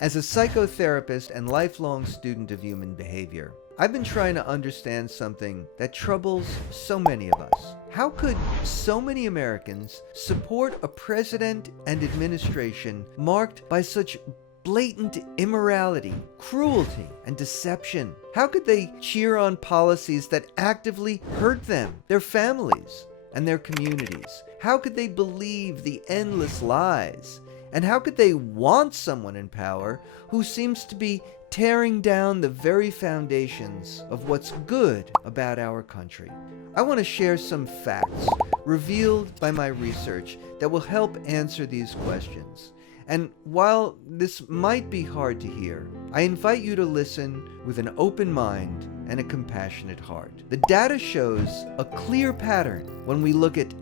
As a psychotherapist and lifelong student of human behavior, I've been trying to understand something that troubles so many of us. How could so many Americans support a president and administration marked by such blatant immorality, cruelty, and deception? How could they cheer on policies that actively hurt them, their families, and their communities? How could they believe the endless lies? And how could they want someone in power who seems to be tearing down the very foundations of what's good about our country? I want to share some facts revealed by my research that will help answer these questions. And while this might be hard to hear, I invite you to listen with an open mind and a compassionate heart. The data shows a clear pattern when we look at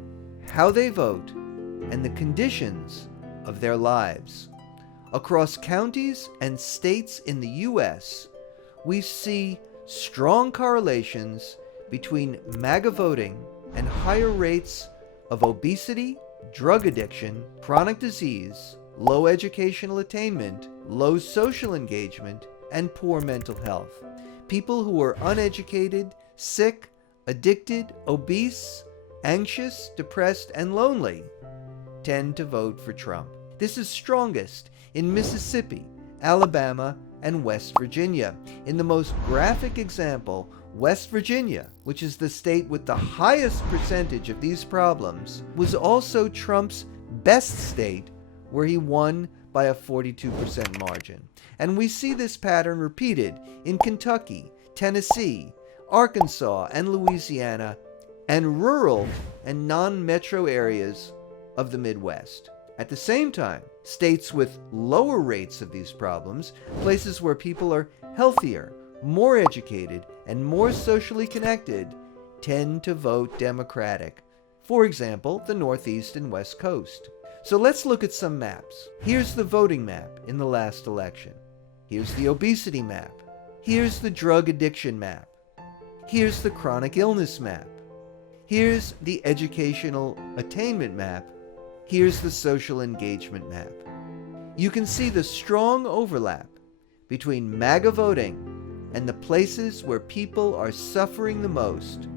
how they vote and the conditions of their lives. Across counties and states in the U.S., we see strong correlations between MAGA voting and higher rates of obesity, drug addiction, chronic disease, low educational attainment, low social engagement, and poor mental health. People who are uneducated, sick, addicted, obese, anxious, depressed, and lonely tend to vote for Trump. This is strongest in Mississippi, Alabama, and West Virginia. In the most graphic example, West Virginia, which is the state with the highest percentage of these problems, was also Trump's best state, where he won by a 42% margin. And we see this pattern repeated in Kentucky, Tennessee, Arkansas, and Louisiana, and rural and non-metro areas of the Midwest. At the same time, states with lower rates of these problems, places where people are healthier, more educated, and more socially connected, tend to vote Democratic. For example, the Northeast and West Coast. So let's look at some maps. Here's the voting map in the last election. Here's the obesity map. Here's the drug addiction map. Here's the chronic illness map. Here's the educational attainment map. Here's the social engagement map. You can see the strong overlap between MAGA voting and the places where people are suffering the most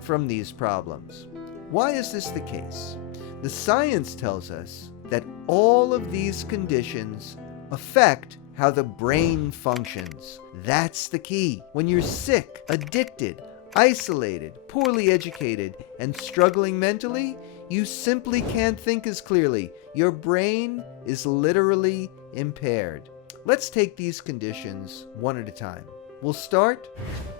from these problems. Why is this the case? The science tells us that all of these conditions affect how the brain functions. That's the key. When you're sick, addicted, isolated, poorly educated, and struggling mentally, you simply can't think as clearly. Your brain is literally impaired. Let's take these conditions one at a time. We'll start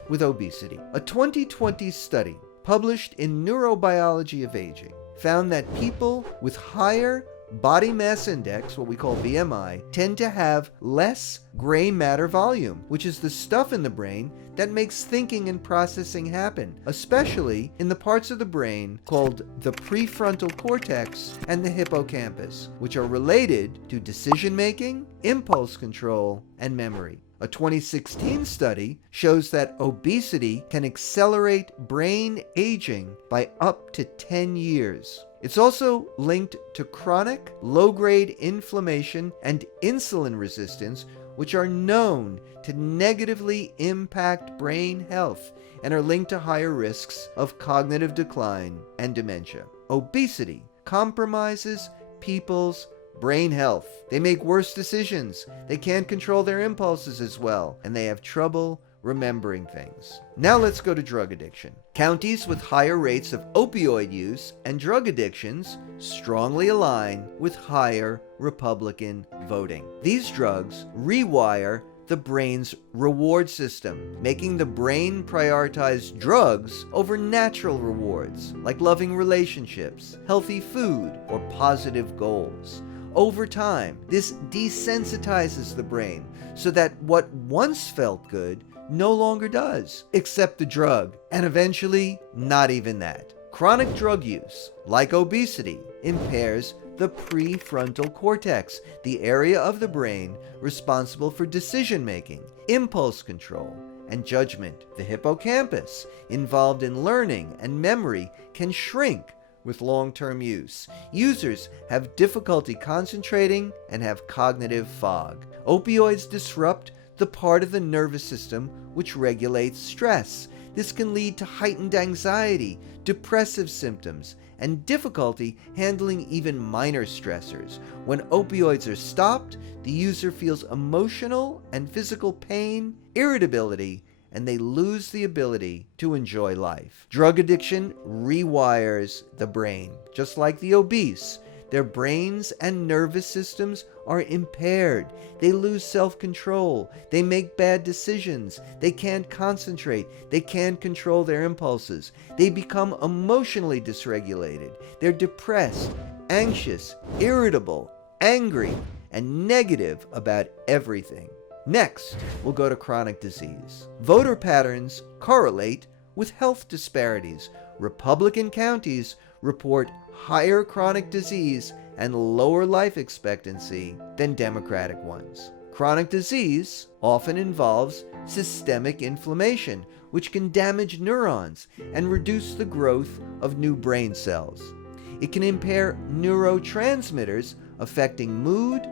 with obesity. A 2020 study published in Neurobiology of Aging found that people with higher body mass index, what we call BMI, tend to have less gray matter volume, which is the stuff in the brain that makes thinking and processing happen, especially in the parts of the brain called the prefrontal cortex and the hippocampus, which are related to decision-making, impulse control, and memory. A 2016 study shows that obesity can accelerate brain aging by up to 10 years. It's also linked to chronic, low-grade inflammation and insulin resistance, which are known to negatively impact brain health and are linked to higher risks of cognitive decline and dementia. Obesity compromises people's brain health. They make worse decisions, they can't control their impulses as well, and they have trouble remembering things. Now let's go to drug addiction. Counties with higher rates of opioid use and drug addictions strongly align with higher Republican voting. These drugs rewire the brain's reward system, making the brain prioritize drugs over natural rewards, like loving relationships, healthy food, or positive goals. Over time, this desensitizes the brain so that what once felt good no longer does, except the drug, and eventually not even that. Chronic drug use, like obesity, impairs the prefrontal cortex, the area of the brain responsible for decision-making, impulse control, and judgment. The hippocampus, involved in learning and memory, can shrink with long-term use. Users have difficulty concentrating and have cognitive fog. Opioids disrupt the part of the nervous system which regulates stress. This can lead to heightened anxiety, depressive symptoms, and difficulty handling even minor stressors. When opioids are stopped, the user feels emotional and physical pain, irritability, and they lose the ability to enjoy life. Drug addiction rewires the brain. Just like the obese, their brains and nervous systems are impaired. They lose self-control. They make bad decisions. They can't concentrate. They can't control their impulses. They become emotionally dysregulated. They're depressed, anxious, irritable, angry, and negative about everything. Next, we'll go to chronic disease. Voter patterns correlate with health disparities. Republican counties report higher chronic disease and lower life expectancy than Democratic ones. Chronic disease often involves systemic inflammation, which can damage neurons and reduce the growth of new brain cells. It can impair neurotransmitters affecting mood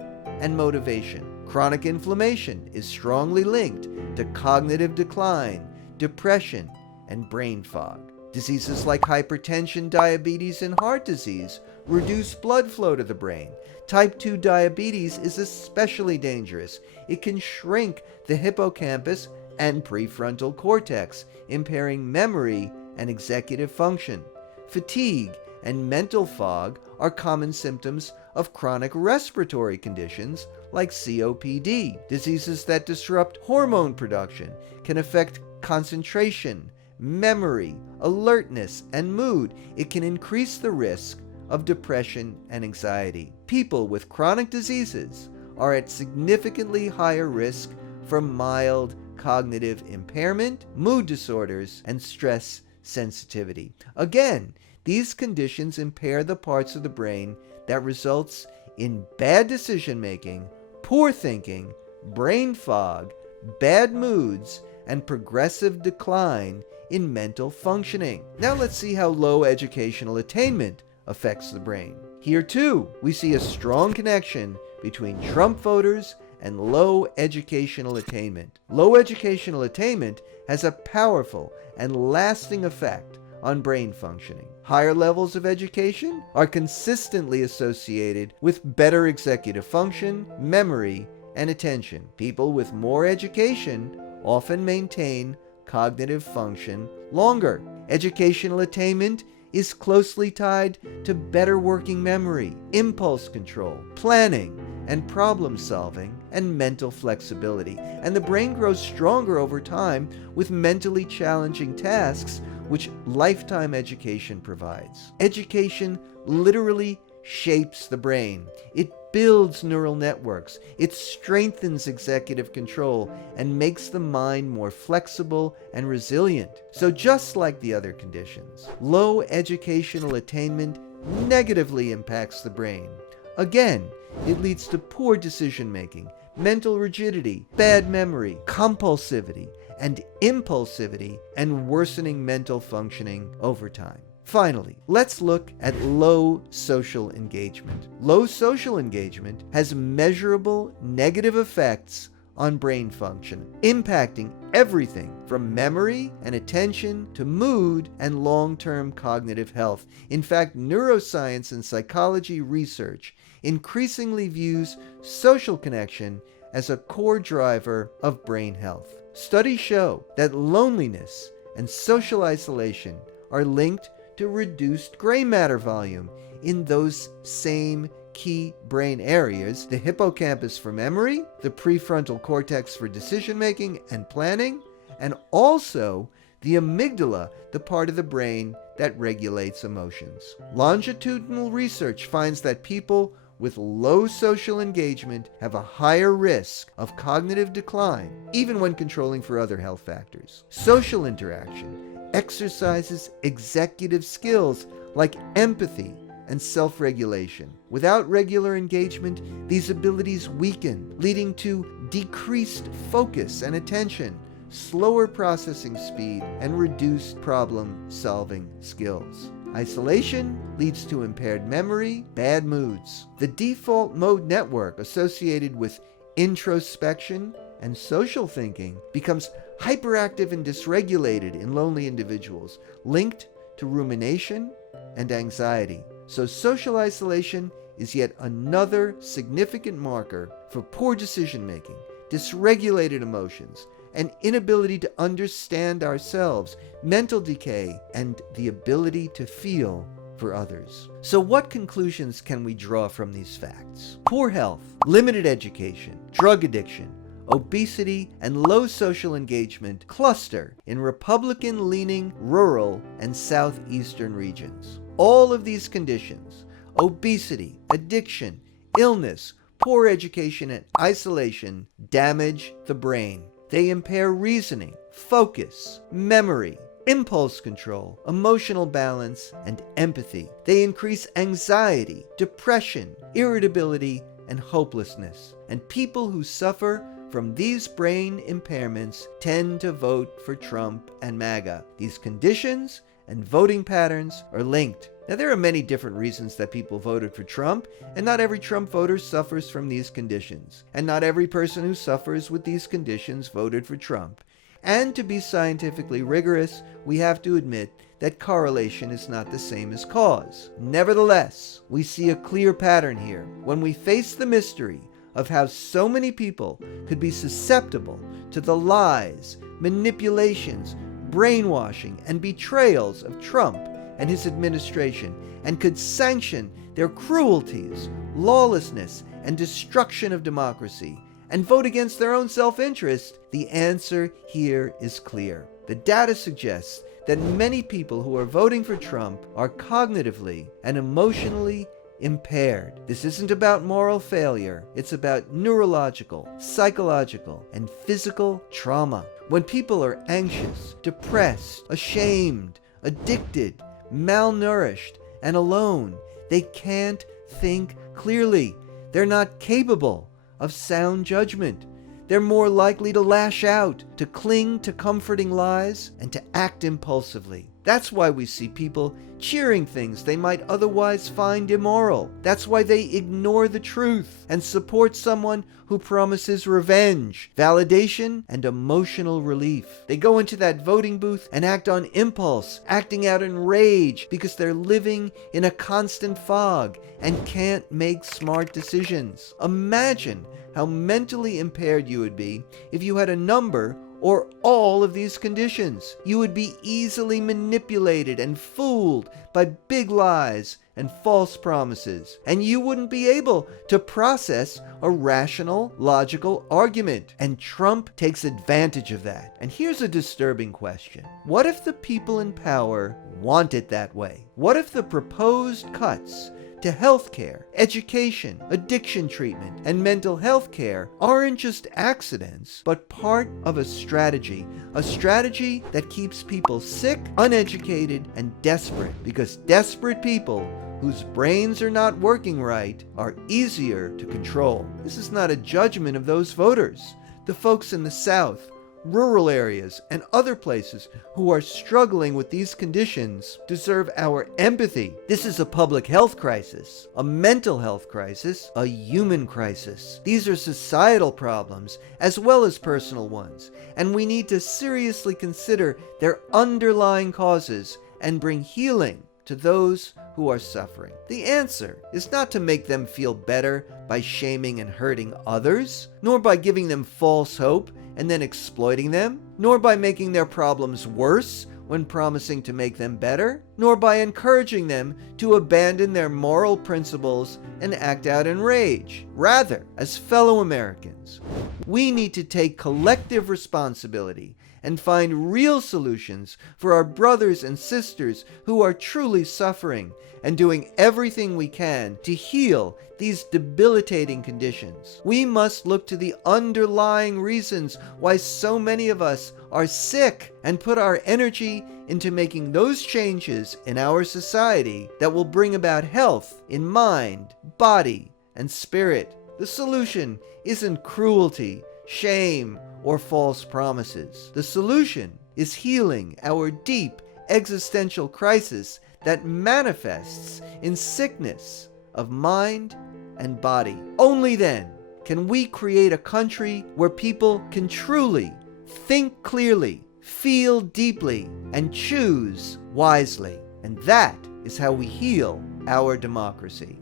and motivation. Chronic inflammation is strongly linked to cognitive decline, depression, and brain fog. Diseases like hypertension, diabetes, and heart disease reduce blood flow to the brain. Type 2 diabetes is especially dangerous. It can shrink the hippocampus and prefrontal cortex, impairing memory and executive function. Fatigue and mental fog are common symptoms of chronic respiratory conditions like COPD. Diseases that disrupt hormone production can affect concentration, memory, alertness, and mood. It can increase the risk of depression and anxiety. People with chronic diseases are at significantly higher risk for mild cognitive impairment, mood disorders, and stress sensitivity. Again, these conditions impair the parts of the brain that results in bad decision-making, poor thinking, brain fog, bad moods, and progressive decline in mental functioning. Now let's see how low educational attainment affects the brain. Here too, we see a strong connection between Trump voters and low educational attainment. Low educational attainment has a powerful and lasting effect on brain functioning. Higher levels of education are consistently associated with better executive function, memory, and attention. People with more education often maintain cognitive function longer. Educational attainment is closely tied to better working memory, impulse control, planning, and problem solving, and mental flexibility. And the brain grows stronger over time with mentally challenging tasks, which lifetime education provides. Education literally shapes the brain. It builds neural networks. It strengthens executive control and makes the mind more flexible and resilient. So just like the other conditions, low educational attainment negatively impacts the brain. Again, it leads to poor decision-making, mental rigidity, bad memory, compulsivity, and impulsivity, and worsening mental functioning over time. Finally, let's look at low social engagement. Low social engagement has measurable negative effects on brain function, impacting everything from memory and attention to mood and long-term cognitive health. In fact, neuroscience and psychology research increasingly views social connection as a core driver of brain health. Studies show that loneliness and social isolation are linked to reduced gray matter volume in those same key brain areas: the hippocampus for memory, the prefrontal cortex for decision-making and planning, and also the amygdala, the part of the brain that regulates emotions. Longitudinal research finds that people with low social engagement have a higher risk of cognitive decline, even when controlling for other health factors. Social interaction exercises executive skills like empathy and self-regulation. Without regular engagement, these abilities weaken, leading to decreased focus and attention, slower processing speed, and reduced problem-solving skills. Isolation leads to impaired memory, bad moods. The default mode network associated with introspection and social thinking becomes hyperactive and dysregulated in lonely individuals, linked to rumination and anxiety. So social isolation is yet another significant marker for poor decision-making, dysregulated emotions, an inability to understand ourselves, mental decay, and the ability to feel for others. So what conclusions can we draw from these facts? Poor health, limited education, drug addiction, obesity, and low social engagement cluster in Republican-leaning rural and southeastern regions. All of these conditions, obesity, addiction, illness, poor education, and isolation, damage the brain. They impair reasoning, focus, memory, impulse control, emotional balance, and empathy. They increase anxiety, depression, irritability, and hopelessness. And people who suffer from these brain impairments tend to vote for Trump and Maga. These conditions and voting patterns are linked. Now, there are many different reasons that people voted for Trump, and not every Trump voter suffers from these conditions. And not every person who suffers with these conditions voted for Trump. And to be scientifically rigorous, we have to admit that correlation is not the same as cause. Nevertheless, we see a clear pattern here. When we face the mystery of how so many people could be susceptible to the lies, manipulations, brainwashing, and betrayals of Trump and his administration, and could sanction their cruelties, lawlessness, and destruction of democracy, and vote against their own self-interest, the answer here is clear. The data suggests that many people who are voting for Trump are cognitively and emotionally impaired. This isn't about moral failure. It's about neurological, psychological, and physical trauma. When people are anxious, depressed, ashamed, addicted, malnourished, and alone, they can't think clearly. They're not capable of sound judgment. They're more likely to lash out, to cling to comforting lies, and to act impulsively. That's why we see people cheering things they might otherwise find immoral. That's why they ignore the truth and support someone who promises revenge, validation, and emotional relief. They go into that voting booth and act on impulse, acting out in rage because they're living in a constant fog and can't make smart decisions. Imagine how mentally impaired you would be if you had a number or all of these conditions. You would be easily manipulated and fooled by big lies and false promises, and you wouldn't be able to process a rational, logical argument. And Trump takes advantage of that. And here's a disturbing question. What if the people in power want it that way? What if the proposed cuts to healthcare, education, addiction treatment, and mental health care aren't just accidents, but part of a strategy that keeps people sick, uneducated, and desperate, because desperate people whose brains are not working right are easier to control. This is not a judgment of those voters. The folks in the South, rural areas, and other places who are struggling with these conditions deserve our empathy. This is a public health crisis, a mental health crisis, a human crisis. These are societal problems as well as personal ones, and we need to seriously consider their underlying causes and bring healing to those who are suffering. The answer is not to make them feel better by shaming and hurting others, nor by giving them false hope and then exploiting them, nor by making their problems worse when promising to make them better, nor by encouraging them to abandon their moral principles and act out in rage. Rather, as fellow Americans, we need to take collective responsibility and find real solutions for our brothers and sisters who are truly suffering, and doing everything we can to heal these debilitating conditions. We must look to the underlying reasons why so many of us are sick and put our energy into making those changes in our society that will bring about health in mind, body, and spirit. The solution isn't cruelty, shame, or false promises. The solution is healing our deep existential crisis that manifests in sickness of mind and body. Only then can we create a country where people can truly think clearly, feel deeply, and choose wisely. And that is how we heal our democracy.